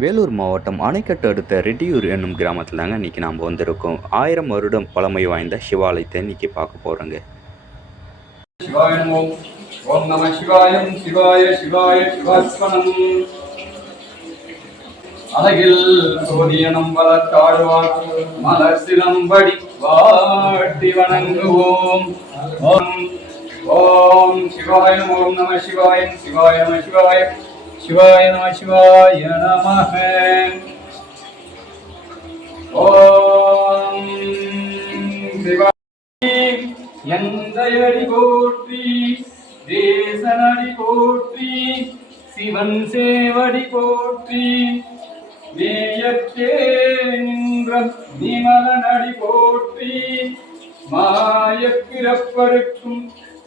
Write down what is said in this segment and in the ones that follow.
வேலூர் மாவட்டம் அணைக்கட்டு அடுத்த ரெட்டியூர் என்னும் கிராமத்தில் தாங்க இன்றைக்கி நாம் வந்திருக்கோம். ஆயிரம் வருடம் பழமை வாய்ந்த சிவாலயத்தை இன்றைக்கி பார்க்க போகிறோங்க ஓம் நம சிவாயம் சிவாய சிவாய சிவாஸ்மனம் அழகில் சோதியனம் வளர்த்தாழ்வார் மலர் சிலம்படி வாட்டி வணங்குவோம். ஓம் ஓம் சிவாயம் ஓம் நம சிவாயம் சிவாய நம சிவாயம். சிவாய நம சிவாய நமக. ஓம் சிவா எந்தையடி போற்றி தேசனடி போற்றி சிவன் சேவடி போற்றி நேயத்தே நின்ற நிமலனடி போற்றி மாயப்பிறப்பருக்கும்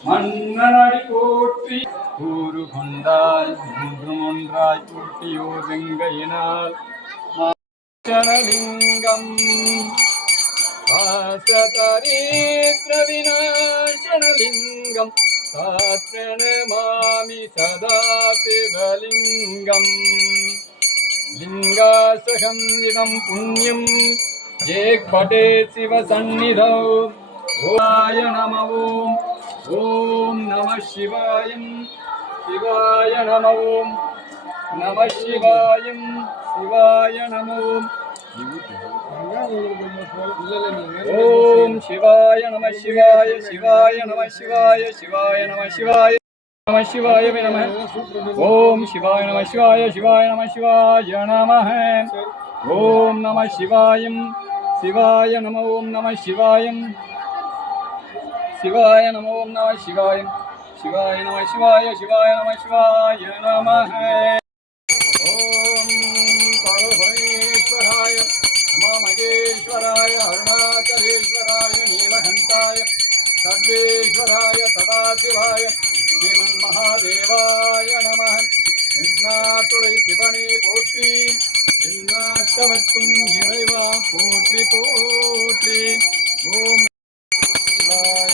மன்னனடி போற்றி. கூறு கொண்டாய் ஒன்றும் ஒன்றாய் கூட்டி ஓதுங்கையினால் சனலிங்கம் பாசதரேத்ரவிநாசனலிங்கம் சாத்ரணமாமி சதா சிவலிங்கம் லிங்காசகம் இதம் புண்ணியம். ஏக் பட்டே சிவசன்னிதோ ஓய நமவோம் ॐ ॐ नमः शिवाय शिवाय नम ॐ नमः शिवाय शिवाय नमो ॐ शिवाय नमः शिवाय शिवाय नमः शिवाय शिवाय नमः शिवाय नमः शिवाय नमः ॐ शिवाय नमः शिवाय शिवाय नमः शिवाय नमः ॐ नमः शिवाय शिवाय नमः ॐ శివాయ నమో నమ శివాయ శివాయ నమ శివాయ శివాయ నమ శివాయ నమ ఓం పరమేశ్వరాయ మమగేశ్వరాయ అరుణాచలేశ్వరాయ నీలకంఠాయ సర్వేశ్వరాయ సదాశివాయ శ్రీమన్మహాదేవాయ నమ எண்ணாட்டுடை சிவனே போற்றி எண்ணாட்டவர்க்கும் இறைவா போற்றி போற்றி ஓம் சிவாய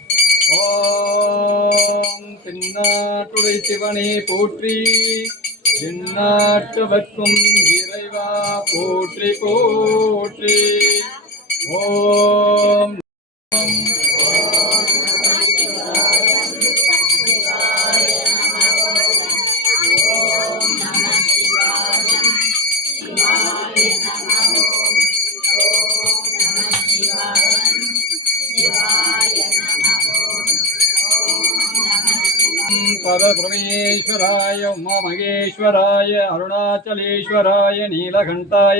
ஓம் நம தென்னாட்டுடை சிவனே போற்றி. தென்னாட்டவர்க்கும் இறைவா போற்றி போற்றி. ஓம் பரபிரமேஸ்வராய உமாமகேஸ்வராய அருணாச்சலேஸ்வராய நீலகண்டாய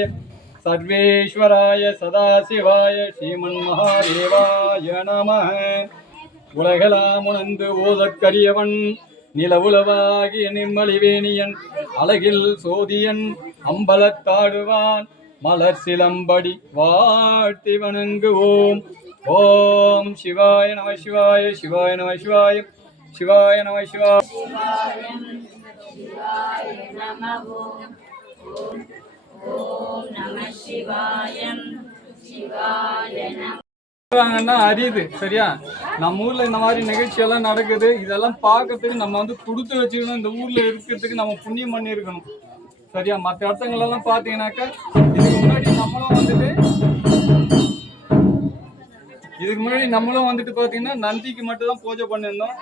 சர்வேஸ்வராய சதாசிவாய ஸ்ரீமன் மகாதேவாய நம. உலகலாம் உணர்ந்து ஓதற்கரியவன் நிலவுலவாகிய நிம்மலிவேணியன் அழகில் சோதியன் அம்பலத்தாடுவான் மலர் சிலம்படி வாழ்த்தி வணங்குவோம். ஓம் சிவாய நம சிவாய சிவாய நம சிவாய. நம சிவாயம் சிவாய நம சிவா. அரியுது சரியா? நம்ம ஊர்ல இந்த மாதிரி நிகழ்ச்சி எல்லாம் நடக்குது. இதெல்லாம் பார்க்கறதுக்கு நம்ம வந்து கொடுத்து வச்சுக்கணும். இந்த ஊர்ல இருக்கிறதுக்கு நம்ம புண்ணியம் பண்ணியிருக்கணும். சரியா? மற்ற இடத்துங்களெல்லாம் எல்லாம் இதுக்கு முன்னாடி நம்மளும் வந்துட்டு இதுக்கு முன்னாடி நம்மளும் வந்துட்டு பாத்தீங்கன்னா நந்திக்கு மட்டும் தான் பூஜை பண்ணியிருந்தோம்.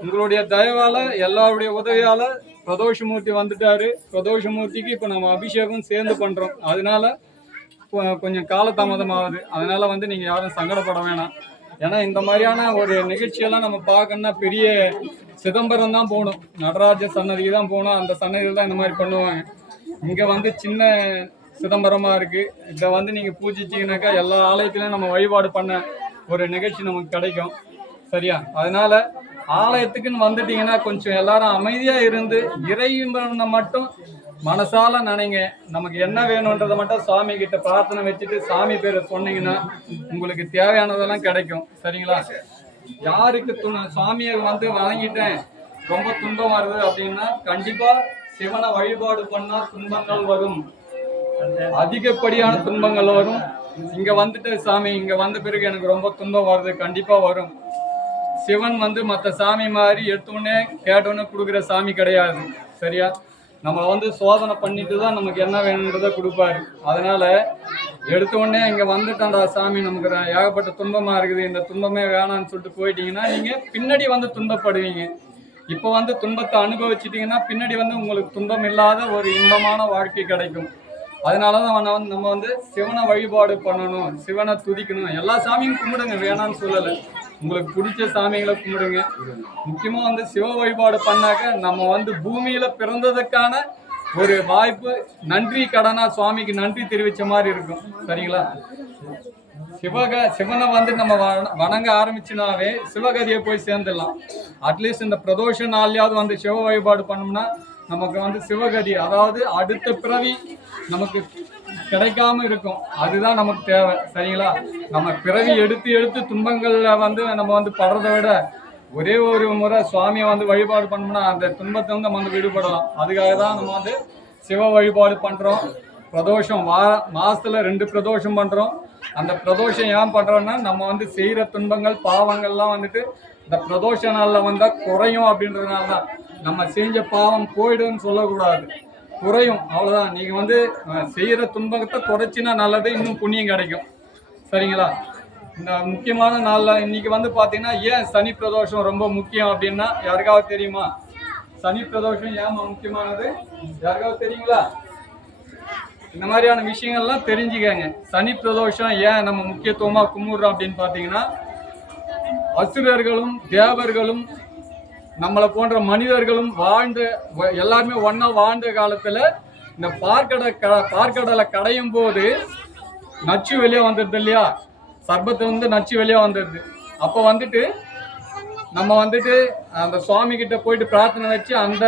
உங்களுடைய தயவால எல்லாருடைய உதவியால பிரதோஷமூர்த்தி வந்துட்டாரு. பிரதோஷமூர்த்திக்கு இப்போ நம்ம அபிஷேகம் சேர்ந்து பண்றோம். அதனால கொஞ்சம் காலதாமதம் ஆகுது அதனால வந்து நீங்க யாரும் சங்கடப்பட வேணாம். ஏன்னா இந்த மாதிரியான ஒரு நிகழ்ச்சியெல்லாம் நம்ம பார்க்கணும்னா பெரிய சிதம்பரம் தான் போகணும். நடராஜ சன்னதிக்கு தான் போகணும். அந்த சன்னதியில் தான் இந்த மாதிரி பண்ணுவாங்க. இங்கே வந்து சின்ன சிதம்பரமாக இருக்குது இதை வந்து நீங்கள் பூஜிச்சீங்கன்னாக்கா எல்லா ஆலயத்திலையும் நம்ம வழிபாடு பண்ண ஒரு நிகழ்ச்சி நமக்கு கிடைக்கும். சரியா? அதனால ஆலயத்துக்குன்னு வந்துட்டீங்கன்னா கொஞ்சம் எல்லாரும் அமைதியா இருந்து இறைவனை மட்டும் மனசால நினைங்க. நமக்கு என்ன வேணும்ன்றதை மட்டும் சாமி கிட்ட பிரார்த்தனை வச்சுட்டு சாமி பேர் சொன்னீங்கன்னா உங்களுக்கு தேவையானதெல்லாம் கிடைக்கும். சரிங்களா? யாருக்கு துணை சாமியை வந்து வணங்கிட்டேன் ரொம்ப துன்பம் வருது அப்படின்னா கண்டிப்பா சிவனை வழிபாடு பண்ணா துன்பங்கள் வரும். அதிகப்படியான துன்பங்கள் வரும். இங்க வந்துட்டு சாமி இங்க வந்த பிறகு எனக்கு ரொம்ப துன்பம் வருது கண்டிப்பா வரும். சிவன் வந்து மற்ற சாமி மாதிரி எடுத்தோடனே கேட்டோன்னே கொடுக்குற சாமி கிடையாது. சரியா? நம்ம வந்து சோதனை பண்ணிட்டு தான் நமக்கு என்ன வேணுன்றதை கொடுப்பாரு. அதனால எடுத்தோடனே இங்கே வந்துட்டான்டா சாமி நமக்கு ஏகப்பட்ட துன்பமாக இருக்குது இந்த துன்பமே வேணாம்னு சொல்லிட்டு போயிட்டீங்கன்னா நீங்கள் பின்னாடி வந்து துன்பப்படுவீங்க. இப்போ வந்து துன்பத்தை அனுபவிச்சிட்டிங்கன்னா பின்னாடி வந்து உங்களுக்கு துன்பம் இல்லாத ஒரு இன்பமான வாழ்க்கை கிடைக்கும். அதனால தான் நம்ம வந்து நம்ம வந்து சிவனை வழிபாடு பண்ணணும் சிவனை துதிக்கணும் எல்லா சாமியும் கும்பிடுங்க வேணாம்னு சொல்லலை. உங்களுக்கு பிடிச்ச சாமிகளை கும்பிடுங்க. முக்கியமாக வந்து சிவ வழிபாடு பண்ணாக்க நம்ம வந்து பூமியில் பிறந்ததுக்கான ஒரு வாய்ப்பு நன்றி கடனா சுவாமிக்கு நன்றி தெரிவிச்ச மாதிரி இருக்கும். சரிங்களா? சிவக சிவனை வந்து நம்ம வண- வணங்க ஆரம்பிச்சுனாவே சிவகதியை போய் சேர்ந்துடலாம். அட்லீஸ்ட் இந்த பிரதோஷ நாள்லயாவது வந்து சிவ வழிபாடு பண்ணோம்னா நமக்கு வந்து சிவகதி அதாவது அடுத்த பிறவி நமக்கு கிடைக்காம இருக்கும். அதுதான் நமக்கு தேவை சரிங்களா? நம்ம பிறகு எடுத்து எடுத்து துன்பங்களில் வந்து நம்ம வந்து படுறதை விட ஒரே ஒரு முறை சுவாமியை வந்து வழிபாடு பண்ணோம்னா அந்த துன்பத்தை வந்து நம்ம வந்து விடுபடலாம். அதுக்காக தான் நம்ம வந்து சிவ வழிபாடு பண்ணுறோம் பிரதோஷம் வா மாதத்தில் ரெண்டு பிரதோஷம் பண்ணுறோம் அந்த பிரதோஷம் ஏன் பண்ணுறோம்னா நம்ம வந்து செய்கிற துன்பங்கள் பாவங்கள்லாம் வந்துட்டு இந்த பிரதோஷ நாளில் வந்தால் குறையும் அப்படின்றதுனால தான் நம்ம செஞ்ச பாவம் போயிடுன்னு சொல்லக்கூடாது. குறையும். அவ்வளோதான் நீங்கள் வந்து செய்கிற துன்பத்தை குறைச்சினா நல்லது இன்னும் புண்ணியம் கிடைக்கும். சரிங்களா? இந்த முக்கியமான நாளில் இன்னைக்கு வந்து பார்த்தீங்கன்னா ஏன் சனி பிரதோஷம் ரொம்ப முக்கியம் அப்படின்னா யாருக்காவது தெரியுமா? சனி பிரதோஷம் ஏன் முக்கியமானது? யாருக்காவது தெரியுங்களா? இந்த மாதிரியான விஷயங்கள்லாம் தெரிஞ்சுக்கங்க. சனி பிரதோஷம் ஏன் நம்ம முக்கியத்துவமாக கும்பிடுறோம் அப்படின்னு பார்த்தீங்கன்னா அசுரர்களும் தேவர்களும் நம்மளை போன்ற மனிதர்களும் வாழ்ந்த எல்லாருமே ஒன்றா வாழ்ந்த காலத்துல இந்த பார்க்கடை க பார்க்கடலை கடையும் போது நச்சு வெளியே வந்துடுது இல்லையா? சர்பத்து வந்து நச்சு வெளியே வந்துடுது அப்போ வந்துட்டு நம்ம வந்துட்டு அந்த சுவாமி கிட்ட போயிட்டு பிரார்த்தனை வச்சு அந்த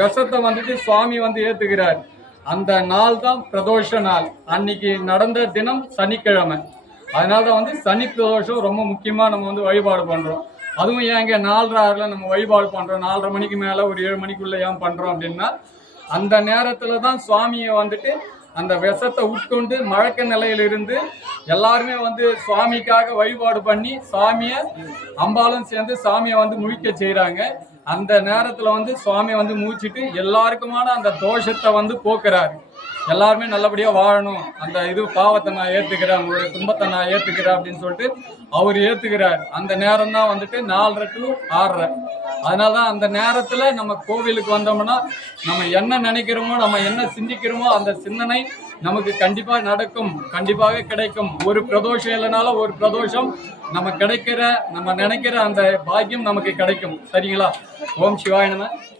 விஷத்தை வந்துட்டு சுவாமி வந்து ஏத்துக்கிறார். அந்த நாள் தான் பிரதோஷ நாள். அன்னைக்கு நடந்த தினம் சனிக்கிழமை. அதனால தான் வந்து சனி பிரதோஷம் ரொம்ப முக்கியமாக நம்ம வந்து வழிபாடு பண்ணுறோம் அதுவும் ஏன் நாலரை நம்ம வழிபாடு பண்றோம். நாலரை மணிக்கு மேல ஒரு ஏழு மணிக்குள்ள ஏன் பண்றோம் அப்படின்னா அந்த நேரத்துல தான் சுவாமியை வந்துட்டு அந்த விஷத்தை உட்கொண்டு மழக்க நிலையிலிருந்து எல்லாருமே வந்து சுவாமிக்காக வழிபாடு பண்ணி சாமியை அம்பாலும் சேர்ந்து சாமியை வந்து முழிக்க செய்கிறாங்க அந்த நேரத்துல வந்து சுவாமி வந்து மூச்சிட்டு எல்லாருக்குமான அந்த தோஷத்தை வந்து போக்குறாரு. எல்லாருமே நல்லபடியாக வாழணும். அந்த இது பாவத்தை நான் ஏற்றுக்கிறேன் உங்களுடைய துன்பத்தை நான் ஏற்றுக்கிறேன் அப்படின்னு சொல்லிட்டு அவர் ஏற்றுக்கிறார் அந்த நேரம் தான் வந்துட்டு நாலரை டு ஆறரை. அதனால தான் அந்த நேரத்தில் நம்ம கோவிலுக்கு வந்தோம்னா நம்ம என்ன நினைக்கிறோமோ நம்ம என்ன சிந்திக்கிறோமோ அந்த சிந்தனை நமக்கு கண்டிப்பாக நடக்கும் கண்டிப்பாக கிடைக்கும். ஒரு பிரதோஷம் இல்லைனாலும் ஒரு பிரதோஷம் நம்ம கிடைக்கிற நம்ம நினைக்கிற அந்த பாக்கியம் நமக்கு கிடைக்கும். சரிங்களா? ஓம் சிவாய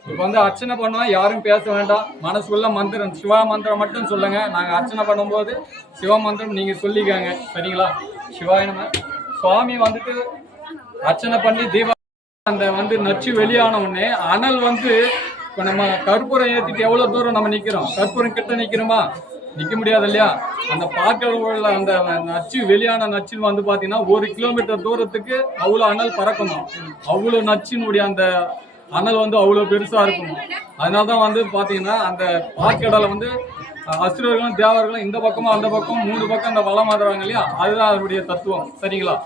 இப்போ வந்து அர்ச்சனை பண்ணுவோம் யாரும் பேச வேண்டாம். மனசுக்குள்ள மந்திரம் சிவா மந்திரம் மட்டும் சொல்லுங்க. நாங்கள் அர்ச்சனை பண்ணும்போது சிவ மந்திரம் நீங்கள் சொல்லிக்கோங்க. சரிங்களா? சிவாய நம்ம சுவாமி வந்துட்டு அர்ச்சனை பண்ணி தீப அந்த வந்து நச்சு வெளியான உடனே அனல் வந்து இப்போ நம்ம கற்பூரம் ஏற்றிட்டு எவ்வளோ தூரம் நம்ம நிற்கிறோம் கற்பூரம் கிட்ட நிற்கிறோமா நிற்க முடியாது இல்லையா? அந்த பார்க்கல அந்த நச்சு வெளியான நச்சில் வந்து பார்த்தீங்கன்னா ஒரு கிலோமீட்டர் தூரத்துக்கு அவ்வளோ அனல் பறக்கணும் அவ்வளோ நச்சினுடைய அந்த அனல் வந்து அவ்வளோ பெருசாக இருக்கும். அதனால தான் வந்து பார்த்தீங்கன்னா அந்த பார்க்கடலை வந்து அசுரர்களும் தேவர்களும் இந்த பக்கமும் அந்த பக்கம் மூணு பக்கம் அந்த வளம் மாறுறாங்க இல்லையா? அதுதான் அதனுடைய தத்துவம். சரிங்களா?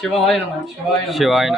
சிவாய நம சிவாய சிவாய